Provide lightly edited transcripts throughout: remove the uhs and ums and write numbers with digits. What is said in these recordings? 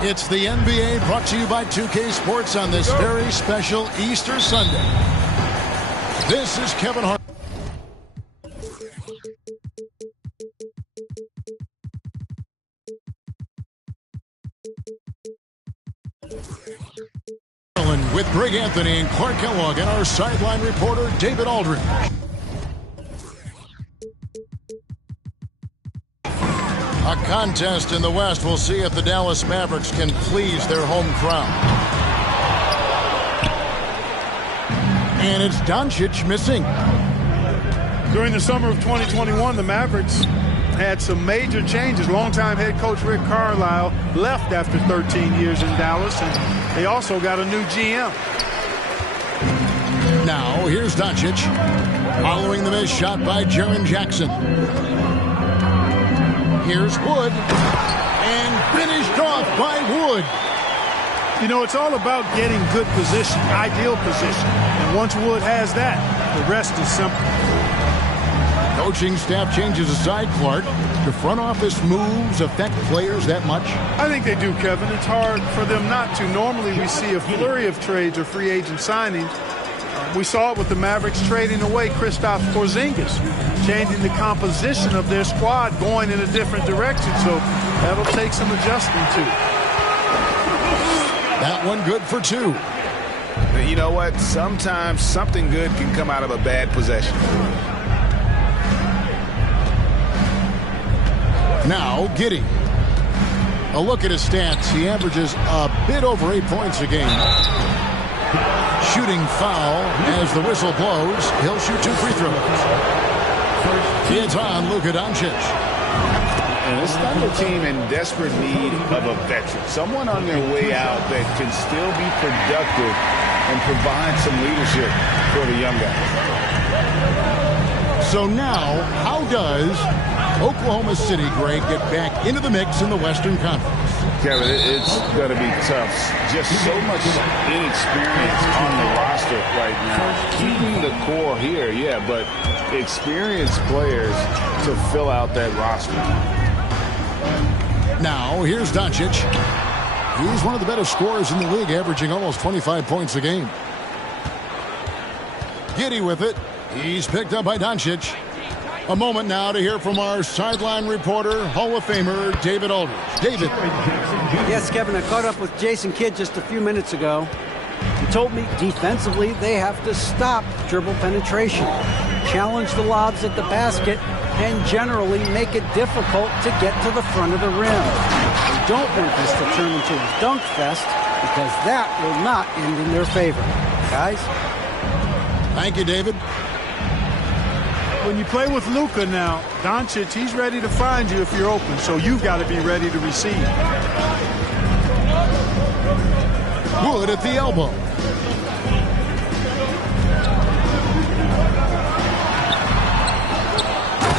It's the NBA brought to you by 2K Sports on this very special Easter Sunday. This is Kevin Hart. With Greg Anthony and Clark Kellogg and our sideline reporter, David Aldridge. A contest in the West. We'll see if the Dallas Mavericks can please their home crowd. And it's Doncic missing. During the summer of 2021, the Mavericks had some major changes. Longtime head coach Rick Carlisle left after 13 years in Dallas, and they also got a new GM. Now, here's Doncic, following the missed shot by Jaren Jackson. Here's Wood, and finished off by Wood. You know, it's all about getting good position, ideal position. And once Wood has that, the rest is simple. Coaching staff changes aside, Clark. Do front office moves affect players that much? I think they do, Kevin. It's hard for them not to. Normally we see a flurry of trades or free agent signings. We saw it with the Mavericks trading away Kristaps Porzingis, changing the composition of their squad, going in a different direction. So that'll take some adjusting to. That one good for two. You know what? Sometimes something good can come out of a bad possession. Now, Giddey. A look at his stats. He averages a bit over 8 points a game. Shooting foul as the whistle blows. He'll shoot 2 free throws. It's on Luka Doncic. And this Thunder team in desperate need of a veteran. Someone on their way out that can still be productive and provide some leadership for the young guys. So now, how does Oklahoma City, Greg, get back into the mix in the Western Conference? Kevin, it's going to be tough. Just so much inexperience on the roster right now. Keeping the core here, yeah, but experienced players to fill out that roster. Now, here's Doncic. He's one of the better scorers in the league, averaging almost 25 points a game. Giddey with it. He's picked up by Doncic. A moment now to hear from our sideline reporter, Hall of Famer David Aldridge. David. Yes, Kevin, I caught up with Jason Kidd just a few minutes ago. He told me defensively they have to stop dribble penetration, challenge the lobs at the basket, and generally make it difficult to get to the front of the rim. They don't want this to turn into a dunk fest because that will not end in their favor. Guys? Thank you, David. When you play with Luka now, Doncic, he's ready to find you if you're open, so you've got to be ready to receive. Wood at the elbow.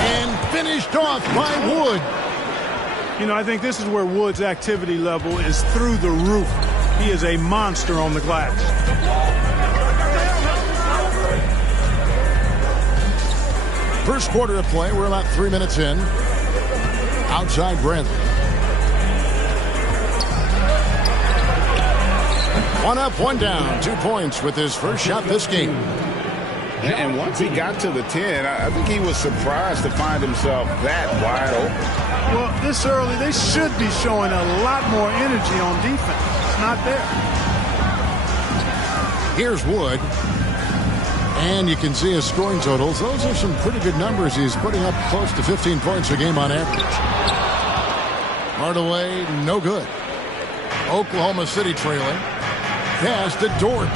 And finished off by Wood. You know, I think this is where Wood's activity level is through the roof. He is a monster on the glass. First quarter of play. We're about 3 minutes in. Outside Bradley. One up, one down. 2 points with his first shot this game. And once he got to the 10, I think he was surprised to find himself that wide open. Well, this early, they should be showing a lot more energy on defense. It's not there. Here's Wood. And you can see his scoring totals. Those are some pretty good numbers. He's putting up close to 15 points a game on average. Hardaway, no good. Oklahoma City trailing. Pass to Dort.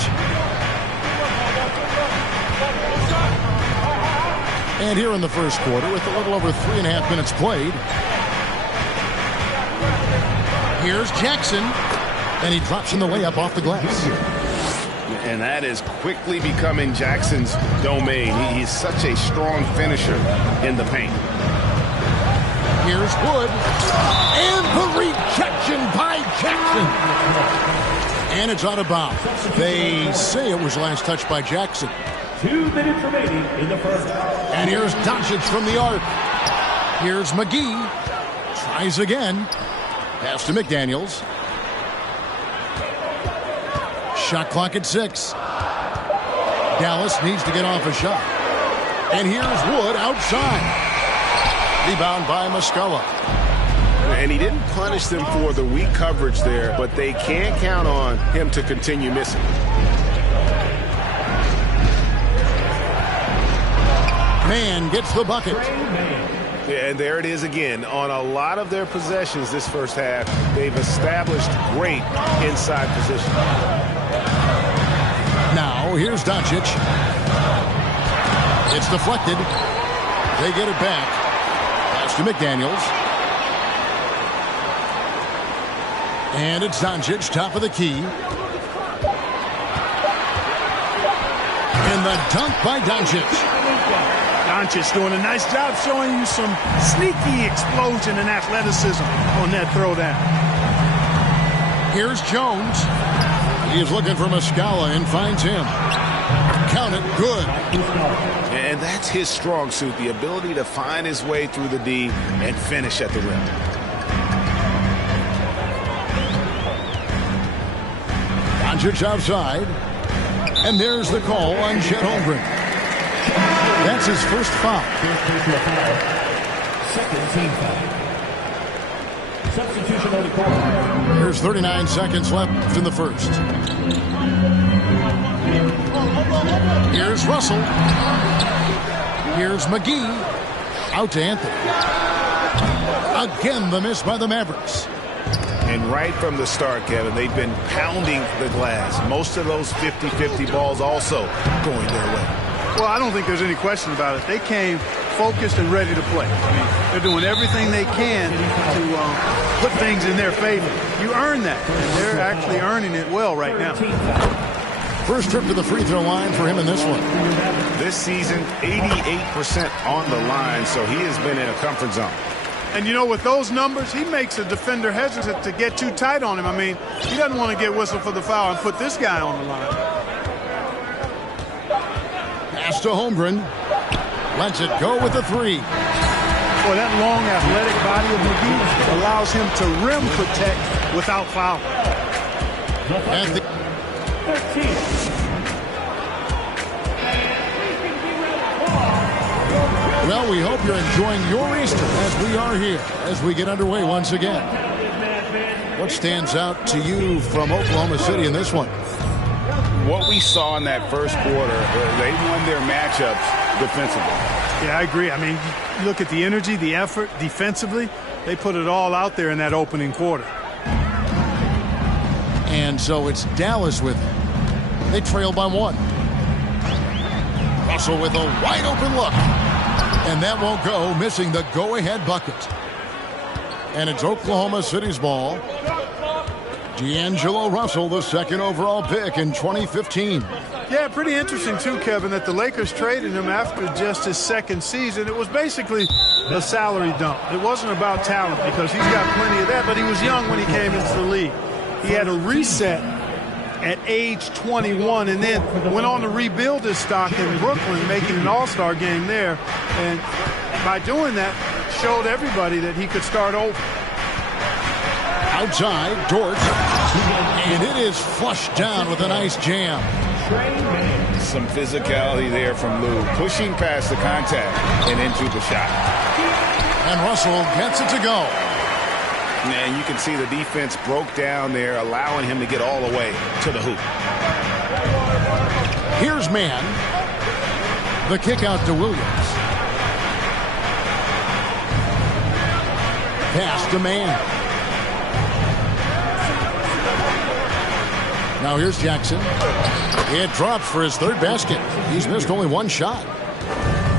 And here in the first quarter, with a little over 3.5 minutes played, here's Jackson. And he drops in the layup off the glass. And that is quickly becoming Jackson's domain. He's such a strong finisher in the paint. Here's Wood. And the rejection by Jackson. And it's out of bounds. They say it was last touched by Jackson. 2 minutes remaining in the first half. And here's Doncic from the arc. Here's McGee. Tries again. Pass to McDaniels. Shot clock at 6. Dallas needs to get off a shot. And here's Wood outside. Rebound by Muscala. And he didn't punish them for the weak coverage there, but they can't count on him to continue missing. Man gets the bucket. Yeah, and there it is again. On a lot of their possessions this first half, they've established great inside position. Now, here's Doncic. It's deflected. They get it back. Pass to McDaniels. And it's Doncic, top of the key. And the dunk by Doncic. Doncic doing a nice job showing you some sneaky explosion and athleticism on that throwdown. Here's Jones. He is looking for Muscala and finds him. Count it, good. And that's his strong suit, the ability to find his way through the D and finish at the rim. Doncic outside. And there's the call on Chet Holmgren. That's his first foul. Second team foul. Substitution on the court. There's 39 seconds left in the first. Here's Russell. Here's McGee. Out to Anthony. Again, the miss by the Mavericks. And right from the start, Kevin, they've been pounding the glass. Most of those 50-50 balls also going their way. Well, I don't think there's any question about it. They came focused and ready to play. I mean, they're doing everything they can to put things in their favor. You earn that, and they're actually earning it well right now. First trip to the free throw line for him in this one. This season, 88% on the line, so he has been in a comfort zone. And, you know, with those numbers, he makes a defender hesitant to get too tight on him. I mean, he doesn't want to get whistled for the foul and put this guy on the line. Pass to Holmgren. Lets it go with the three. Boy, that long athletic body of McGee allows him to rim protect without foul. At the 13. Well, we hope you're enjoying your Easter as we are here, as we get underway once again. What stands out to you from Oklahoma City in this one? What we saw in that first quarter, they won their matchups defensively. Yeah, I agree. I mean, you look at the energy, the effort defensively, they put it all out there in that opening quarter. And so it's Dallas with it. They trail by 1. Russell with a wide open look. And that won't go, missing the go-ahead bucket. And it's Oklahoma City's ball. D'Angelo Russell, the second overall pick in 2015. Yeah, pretty interesting, too, Kevin, that the Lakers traded him after just his second season. It was basically a salary dump. It wasn't about talent because he's got plenty of that, but he was young when he came into the league. He had a reset at age 21 and then went on to rebuild his stock in Brooklyn, making an all-star game there. And by doing that, showed everybody that he could start over. Outside, Dort. And it is flushed down with a nice jam. Some physicality there from Lou, pushing past the contact and into the shot. And Russell gets it to go. Man, you can see the defense broke down there, allowing him to get all the way to the hoop. Here's Man. The kick out to Williams. Pass to Man. Now here's Jackson. It drops for his third basket. He's missed only one shot.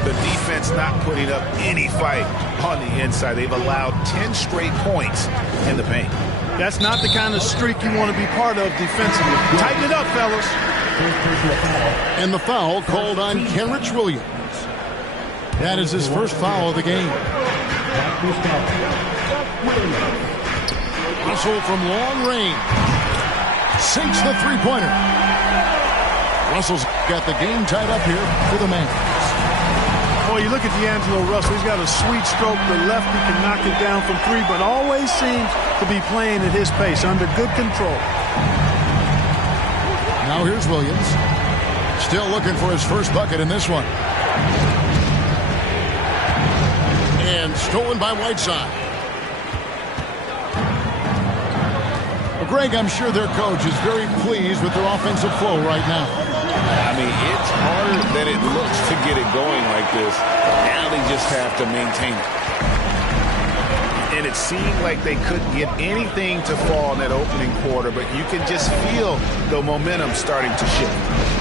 The defense not putting up any fight on the inside. They've allowed 10 straight points in the paint. That's not the kind of streak you want to be part of defensively. Tighten it up, fellas. And the foul called on Kenrich Williams. That is his first foul of the game. Russell from long range. Sinks the three-pointer. Russell's got the game tied up here for the Mavericks. Boy, you look at D'Angelo Russell. He's got a sweet stroke. The lefty can knock it down from 3, but always seems to be playing at his pace, under good control. Now here's Williams. Still looking for his first bucket in this one. And stolen by Whiteside. Well, Greg, I'm sure their coach is very pleased with their offensive flow right now. I mean, it's harder than it looks to get it going like this. Now they just have to maintain it. And it seemed like they couldn't get anything to fall in that opening quarter, but you can just feel the momentum starting to shift.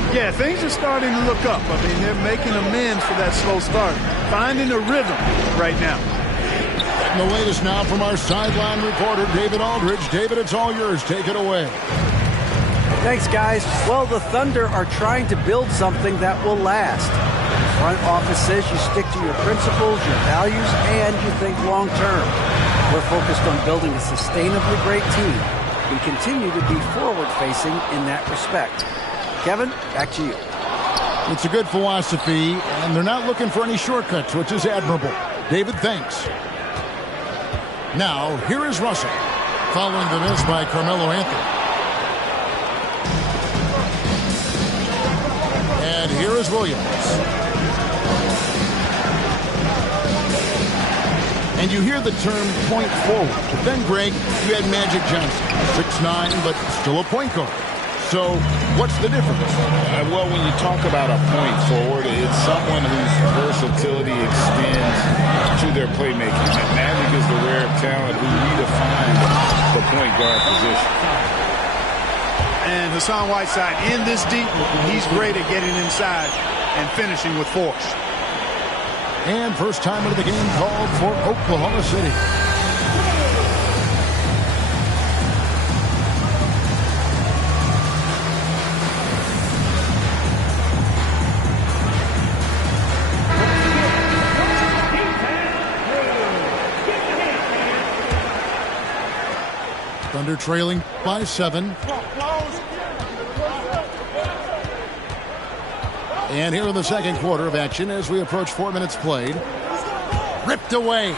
Yeah, things are starting to look up. I mean, they're making amends for that slow start. Finding a rhythm right now. And the latest now from our sideline reporter, David Aldridge. David, it's all yours. Take it away. Thanks, guys. Well, the Thunder are trying to build something that will last. The front office says you stick to your principles, your values, and you think long term. We're focused on building a sustainably great team. We continue to be forward-facing in that respect. Kevin, back to you. It's a good philosophy, and they're not looking for any shortcuts, which is admirable. David, thanks. Now, here is Russell, following the miss by Carmelo Anthony. And here is Williams. And you hear the term point forward. But then, Greg, you had Magic Johnson, 6'9", but still a point guard. So what's the difference? Well, when you talk about a point forward, it's someone whose versatility extends to their playmaking. Magic is the rare talent who redefined the point guard position. And Hassan Whiteside in this deep, he's great at getting inside and finishing with force. And first time of the game called for Oklahoma City. Thunder trailing by 7. And here in the second quarter of action as we approach 4 minutes played. Ripped away.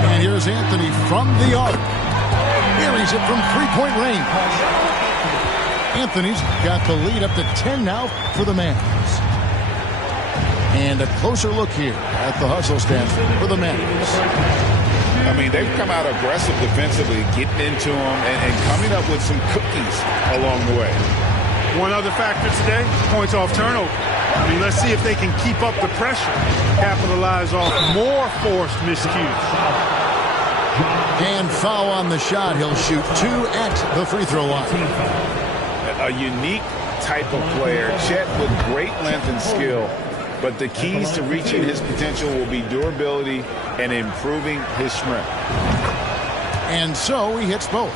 And here's Anthony from the arc. Buries it from three-point range. Anthony's got the lead up to 10 now for the Mavs. And a closer look here at the hustle stance for the Mavs. I mean, they've come out aggressive defensively, getting into them and coming up with some cookies along the way. One other factor today, points off turnover. I mean, let's see if they can keep up the pressure, capitalize off more forced miscues. And foul on the shot. He'll shoot 2 at the free throw line. A unique type of player. Chet with great length and skill. But the keys to reaching his potential will be durability and improving his strength. And so he hits both.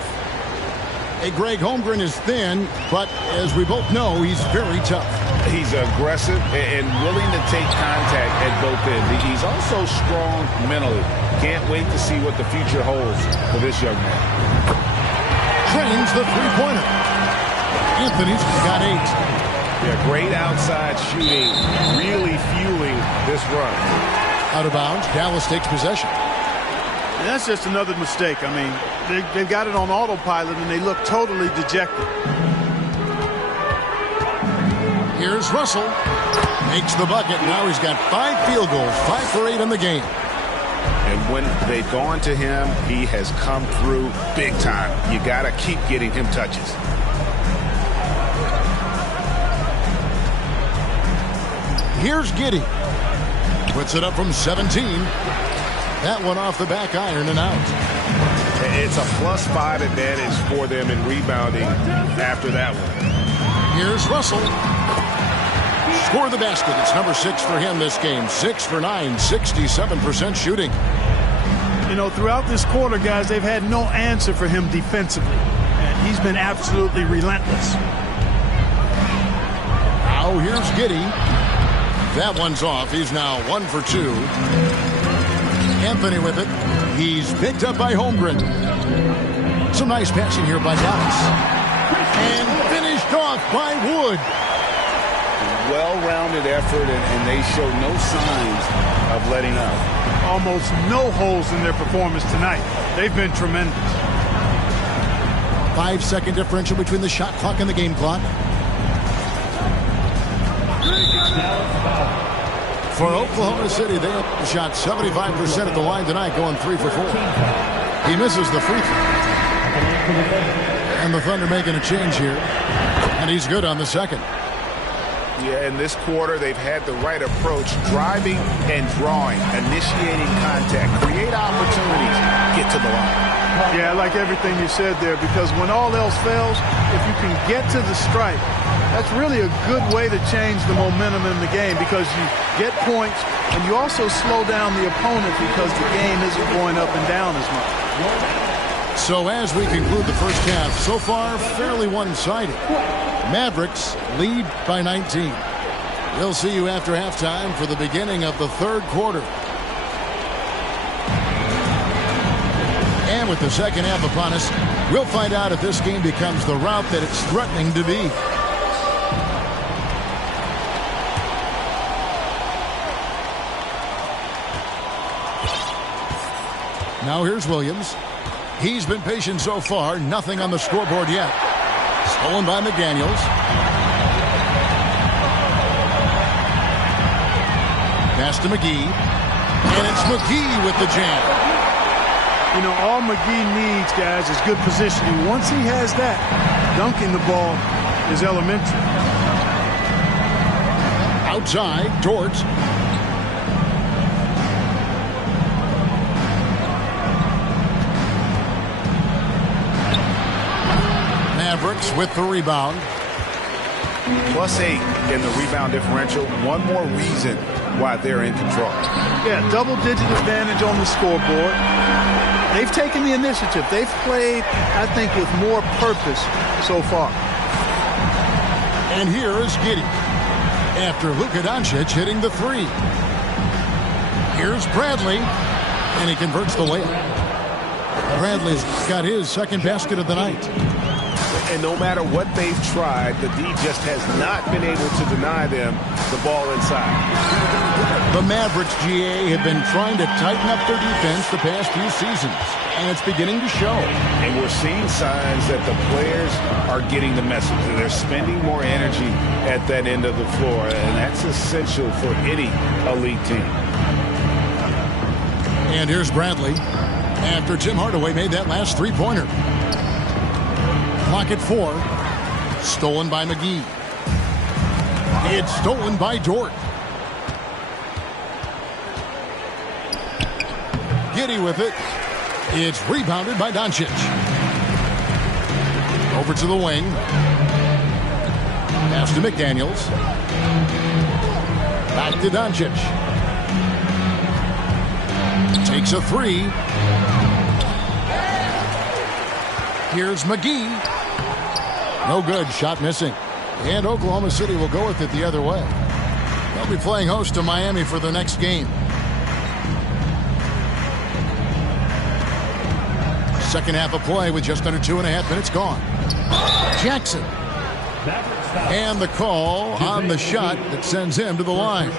Hey, Greg, Holmgren is thin, but as we both know, he's very tough. He's aggressive and willing to take contact at both ends. He's also strong mentally. Can't wait to see what the future holds for this young man. Trains the three-pointer. Anthony's got 8. Yeah, great outside shooting, really fueling this run. Out of bounds, Dallas takes possession. And that's just another mistake. I mean, they've got it on autopilot, and they look totally dejected. Here's Russell. Makes the bucket. Now he's got 5 field goals, 5 for 8 in the game. And when they've gone to him, he has come through big time. You got to keep getting him touches. Here's Giddey. Puts it up from 17. That one off the back iron and out. It's a +5 advantage for them in rebounding after that one. Here's Russell. Score the basket. It's number 6 for him this game. 6 for 9, 67% shooting. You know, throughout this quarter, guys, they've had no answer for him defensively. And he's been absolutely relentless. Now here's Giddey. That one's off. He's now 1 for 2. Anthony with it. He's picked up by Holmgren. Some nice passing here by Dallas. And finished off by Wood. well-rounded effort, and they show no signs of letting up. Almost no holes in their performance tonight. They've been tremendous. 5-second differential between the shot clock and the game clock. For Oklahoma City, they shot 75% at the line tonight, going 3 for 4. He misses the free throw. And the Thunder making a change here. And he's good on the second. Yeah, in this quarter, they've had the right approach, driving and drawing, initiating contact, create opportunities, get to the line. Yeah, I like everything you said there, because when all else fails, if you can get to the stripe, that's really a good way to change the momentum in the game, because you get points and you also slow down the opponent because the game isn't going up and down as much. So as we conclude the first half, so far fairly one-sided. Mavericks lead by 19. We'll see you after halftime for the beginning of the third quarter. And with the second half upon us, we'll find out if this game becomes the route that it's threatening to be. Now here's Williams. He's been patient so far. Nothing on the scoreboard yet. Stolen by McDaniels. Pass to McGee. And it's McGee with the jam. You know, all McGee needs, guys, is good positioning. Once he has that, dunking the ball is elementary. Outside, Dort. Mavericks with the rebound. +8 in the rebound differential. One more reason why they're in control. Yeah, double-digit advantage on the scoreboard. They've taken the initiative. They've played, I think, with more purpose so far. And here is Giddey after Luka Doncic hitting the three. Here's Bradley, and he converts the layup. Bradley's got his second basket of the night. And no matter what they've tried, the D just has not been able to deny them the ball inside. The Mavericks, GA, have been trying to tighten up their defense the past few seasons, and it's beginning to show. And we're seeing signs that the players are getting the message. They're spending more energy at that end of the floor, and that's essential for any elite team. And here's Bradley after Tim Hardaway made that last three-pointer. Clock at 4. Stolen by McGee. It's stolen by Dort. Giddey with it. It's rebounded by Doncic. Over to the wing. Pass to McDaniels. Back to Doncic. Takes a three. Here's McGee. No good. Shot missing. And Oklahoma City will go with it the other way. They'll be playing host to Miami for the next game. Second half of play with just under 2.5 minutes gone. Jackson. And the call on the shot that sends him to the line.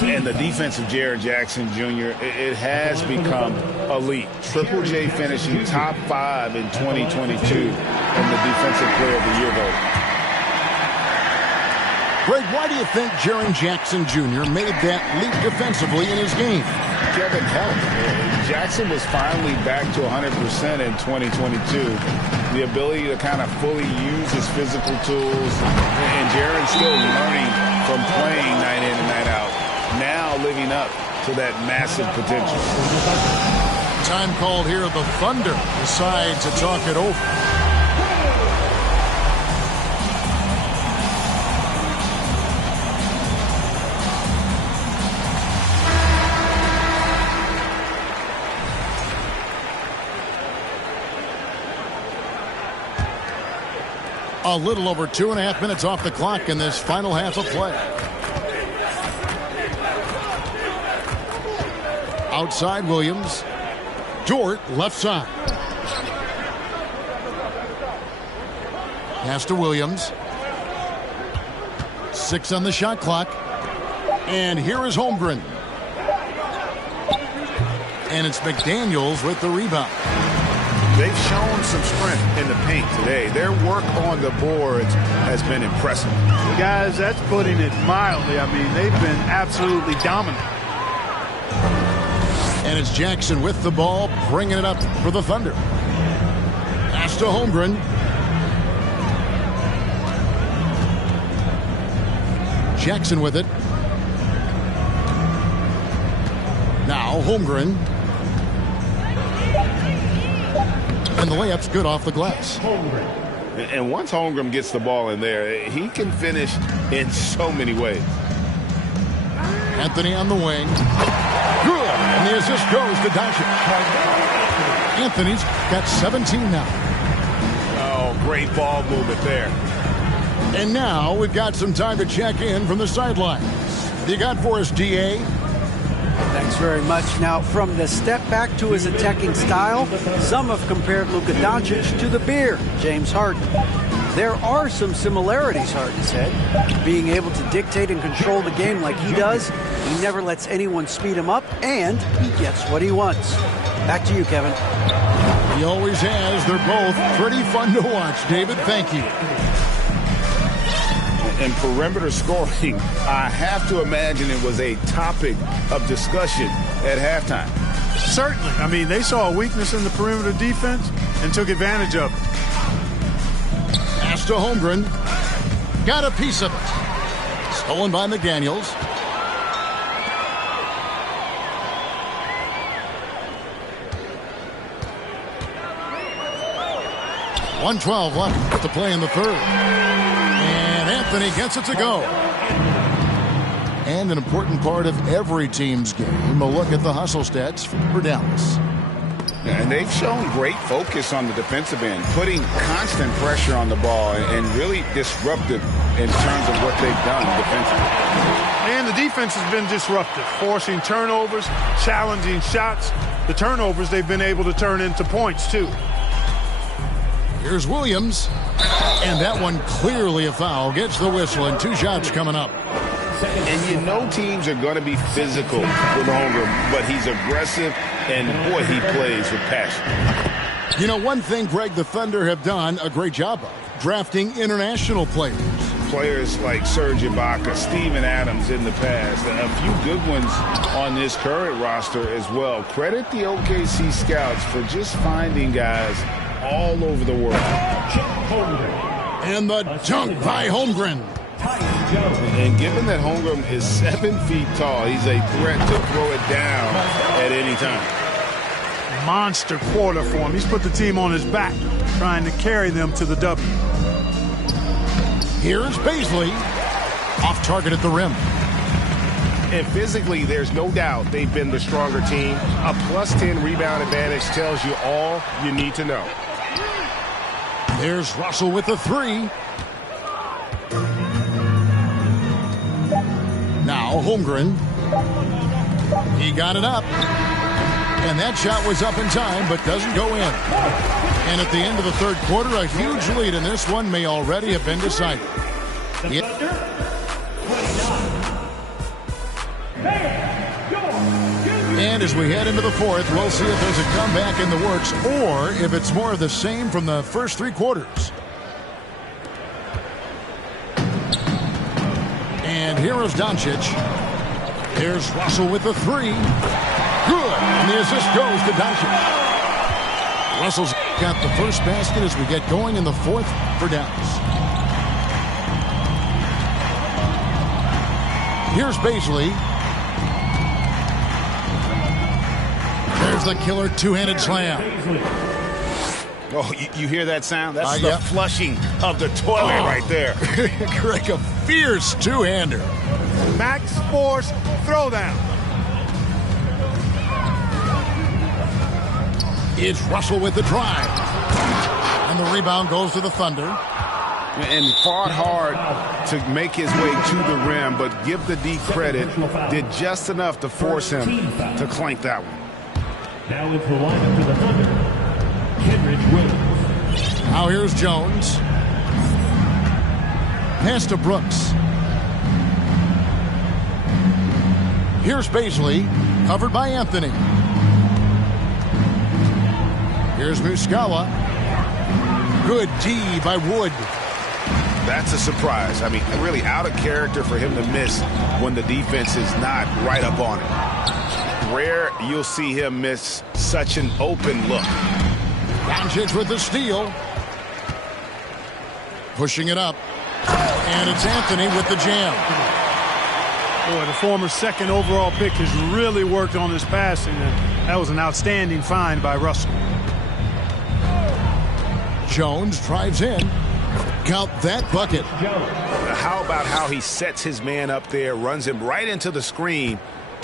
And the defense of Jaren Jackson Jr., it has become elite. Triple J finishing top 5 in 2022 in the Defensive Player of the Year vote. Greg, why do you think Jaren Jackson Jr. made that leap defensively in his game? Kevin helped. Jackson was finally back to 100% in 2022. The ability to kind of fully use his physical tools, and Jaren's still learning from playing night in and night out. Now living up to that massive potential. Time called here. The Thunder decide to talk it over. A little over 2.5 minutes off the clock in this final half of play. Outside Williams. Dort left side. Pass to Williams. 6 on the shot clock. And here is Holmgren. And it's McDaniels with the rebound. They've shown some strength in the paint today. Their work on the boards has been impressive. Guys, that's putting it mildly. I mean, they've been absolutely dominant. And it's Jackson with the ball, bringing it up for the Thunder. Pass to Holmgren. Jackson with it. Now Holmgren. And the layup's good off the glass. And once Holmgren gets the ball in there, he can finish in so many ways. Anthony on the wing. Good. And the assist goes to Doncic. Anthony's got 17 now. Oh, great ball movement there. And now we've got some time to check in from the sidelines. What do you got for us, DA? Thanks very much. Now, from the step back to his attacking style, some have compared Luka Doncic to the Bear, James Harden. There are some similarities, Harden said. Being able to dictate and control the game like he does, he never lets anyone speed him up, and he gets what he wants. Back to you, Kevin. He always has. They're both pretty fun to watch, David. Thank you. And perimeter scoring, I have to imagine it was a topic of discussion at halftime. Certainly. I mean, they saw a weakness in the perimeter defense and took advantage of it. Pass to Holmgren. Got a piece of it. Stolen by McDaniels. .112 left to play in the third. And Anthony gets it to go. And an important part of every team's game, a look at the hustle stats for Dallas. And they've shown great focus on the defensive end, putting constant pressure on the ball and really disruptive in terms of what they've done defensively. And the defense has been disruptive, forcing turnovers, challenging shots. The turnovers they've been able to turn into points, too. Here's Williams. And that one clearly a foul. Gets the whistle, and 2 shots coming up. And you know teams are going to be physical with Holmgren, but he's aggressive, and boy, he plays with passion. You know, one thing, Greg, the Thunder have done a great job of, drafting international players. Players like Serge Ibaka, Steven Adams in the past, a few good ones on this current roster as well. Credit the OKC scouts for just finding guys all over the world. And the dunk by Holmgren. And given that Holmgren is 7 feet tall, he's a threat to throw it down at any time. Monster quarter for him. He's put the team on his back, trying to carry them to the W. Here's Paisley. Off target at the rim. And physically, there's no doubt they've been the stronger team. A +10 rebound advantage tells you all you need to know. There's Russell with the 3. Now Holmgren. He got it up. And that shot was up in time, but doesn't go in. And at the end of the third quarter, a huge lead in this one may already have been decided. And as we head into the fourth, we'll see if there's a comeback in the works or if it's more of the same from the first 3 quarters. And here is Doncic. Here's Russell with the 3. Good. And the assist goes to Doncic. Russell's got the first basket as we get going in the fourth for Dallas. Here's Paisley. There's the killer 2-handed slam. Oh, you hear that sound? That's the yep. flushing of the toilet right there. Greg, a fierce 2-hander. Max Force throwdown. It's Russell with the drive. And the rebound goes to the Thunder. And fought hard to make his way to the rim, but give the D credit, did just enough to force him to clank that one. Now into the lineup for the Thunder, Kenrich Williams. Now here's Jones. Pass to Brooks. Here's Baisley, covered by Anthony. Here's Muscala. Good D by Wood. That's a surprise. I mean, really out of character for him to miss when the defense is not right up on it. Rare you'll see him miss such an open look. Doncic with the steal. Pushing it up. And it's Anthony with the jam. Boy, the former second overall pick has really worked on his passing, and that was an outstanding find by Russell. Jones drives in. Count that bucket. How about how he sets his man up there, runs him right into the screen,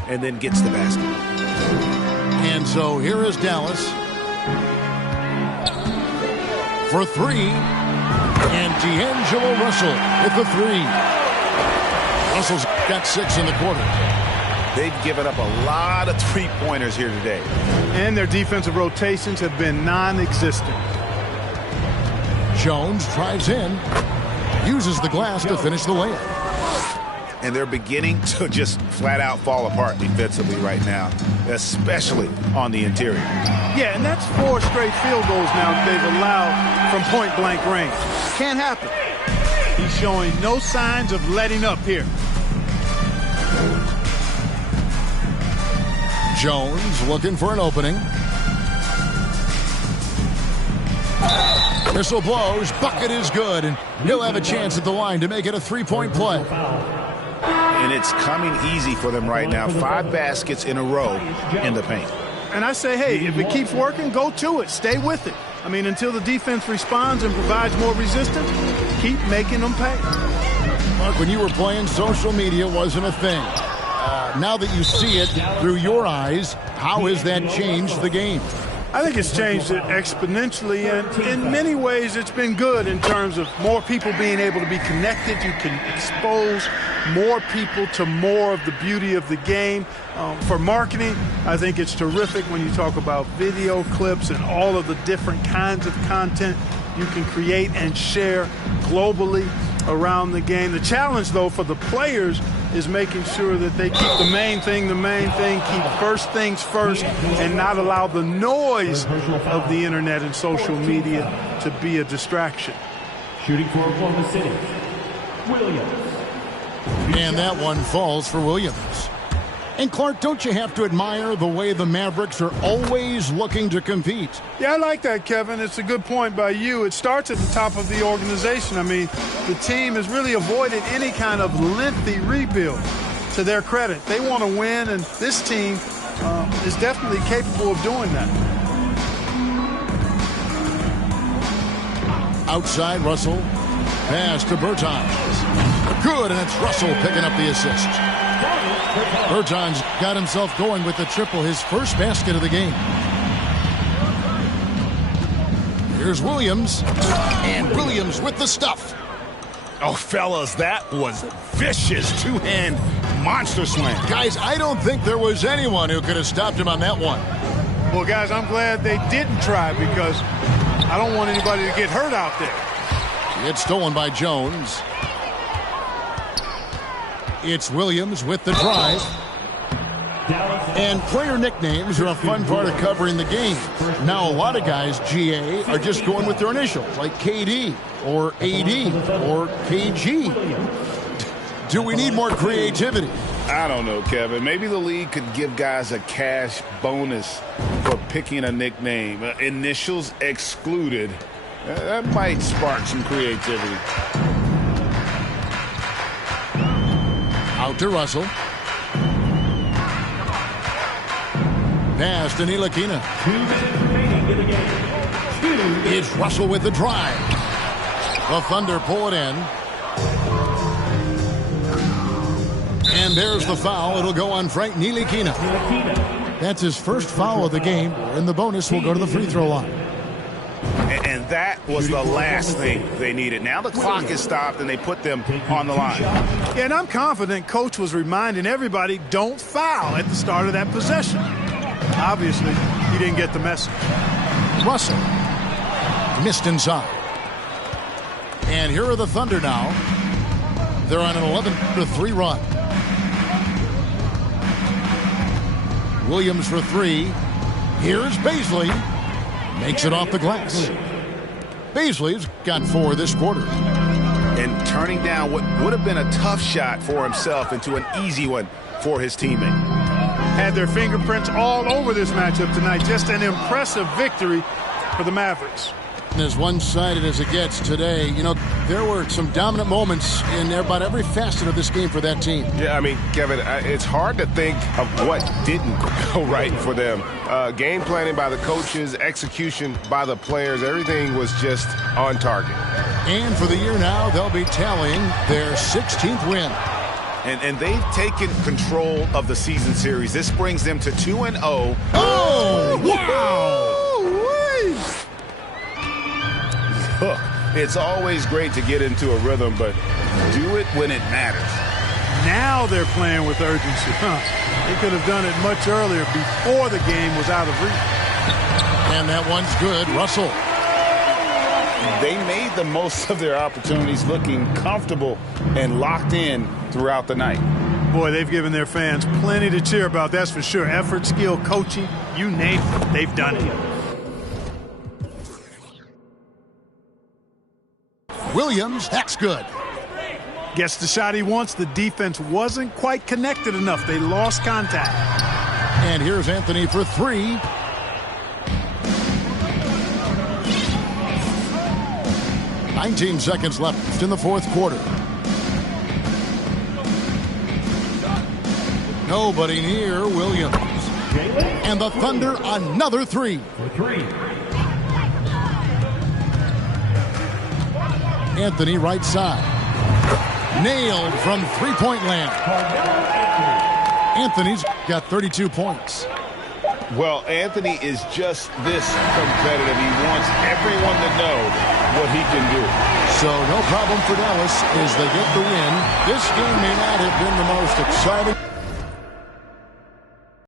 and then gets the basket. And so here is Dallas for three. And D'Angelo Russell with the three. Russell's got 6 in the quarter. They've given up a lot of three-pointers here today. And their defensive rotations have been non-existent. Jones drives in, uses the glass to finish the layup. And they're beginning to just flat-out fall apart defensively right now, especially on the interior. Yeah, and that's 4 straight field goals now that they've allowed from point-blank range. Can't happen. He's showing no signs of letting up here. Jones looking for an opening. Whistle blows, bucket is good, and he'll have a chance at the line to make it a 3-point play. And it's coming easy for them right now. 5 baskets in a row in the paint. And I say, hey, if it keeps working, go to it. Stay with it. I mean, until the defense responds and provides more resistance, keep making them pay. Mark, when you were playing, social media wasn't a thing. Now that you see it through your eyes, how has that changed the game? I think it's changed it exponentially, and in many ways it's been good in terms of more people being able to be connected. You can expose more people to more of the beauty of the game. For marketing, I think it's terrific when you talk about video clips and all of the different kinds of content you can create and share globally around the game. The challenge, though, for the players is making sure that they keep the main thing, keep first things first, and not allow the noise of the internet and social media to be a distraction. Shooting for Oklahoma City, Williams. And that one falls for Williams. And Clark, don't you have to admire the way the Mavericks are always looking to compete? Yeah, I like that, Kevin. It's a good point by you. It starts at the top of the organization. I mean, the team has really avoided any kind of lengthy rebuild, to their credit. They want to win, and this team is definitely capable of doing that. Outside, Russell. Pass to Bertans. Good, and it's Russell picking up the assist. Bertans got himself going with the triple, his first basket of the game. Here's Williams, and Williams with the stuff. Oh, fellas, that was vicious two-hand monster slam. Guys, I don't think there was anyone who could have stopped him on that one. Well, guys, I'm glad they didn't try, because I don't want anybody to get hurt out there. It's stolen by Jones. It's Williams with the drive. And player nicknames are a fun part of covering the game. Now, a lot of guys, GA, are just going with their initials, like KD or AD or KG. Do we need more creativity? I don't know, Kevin. Maybe the league could give guys a cash bonus for picking a nickname. Initials excluded. That might spark some creativity. Out to Russell. Pass to Ntilikina. 2 minutes remaining in the game. It's Russell with the drive. The Thunder pull it in. And there's the foul. It'll go on Frank Ntilikina. That's his first foul of the game, and the bonus will go to the free throw line. And that was the last thing they needed. Now the clock is stopped, and they put them on the line. Yeah, and I'm confident Coach was reminding everybody, don't foul at the start of that possession. Obviously, he didn't get the message. Russell missed inside. And here are the Thunder now. They're on an 11-3 run. Williams for three. Here's Baisley. Makes it off the glass. Baisley's got 4 this quarter. And turning down what would have been a tough shot for himself into an easy one for his teammate. Had their fingerprints all over this matchup tonight. Just an impressive victory for the Mavericks. As one-sided as it gets today, you know, there were some dominant moments in about every facet of this game for that team. Yeah, I mean, Kevin, it's hard to think of what didn't go right for them. Game planning by the coaches, execution by the players, everything was just on target. And for the year now, they'll be tallying their 16th win. And they've taken control of the season series. This brings them to 2-0. Oh, wow! Look, it's always great to get into a rhythm, but do it when it matters. Now they're playing with urgency. They could have done it much earlier before the game was out of reach. And that one's good. Russell. They made the most of their opportunities, looking comfortable and locked in throughout the night. Boy, they've given their fans plenty to cheer about, that's for sure. Effort, skill, coaching, you name it, they've done it. Williams, that's good. Gets the shot he wants. The defense wasn't quite connected enough. They lost contact. And here's Anthony for three. "19 seconds left in the fourth quarter. Nobody near Williams. And the Thunder another three. For 3. Anthony right side. Nailed from three-point land. Anthony's got 32 points. Well, Anthony is just this competitive. He wants everyone to know what he can do. So no problem for Dallas as they get the win. This game may not have been the most exciting.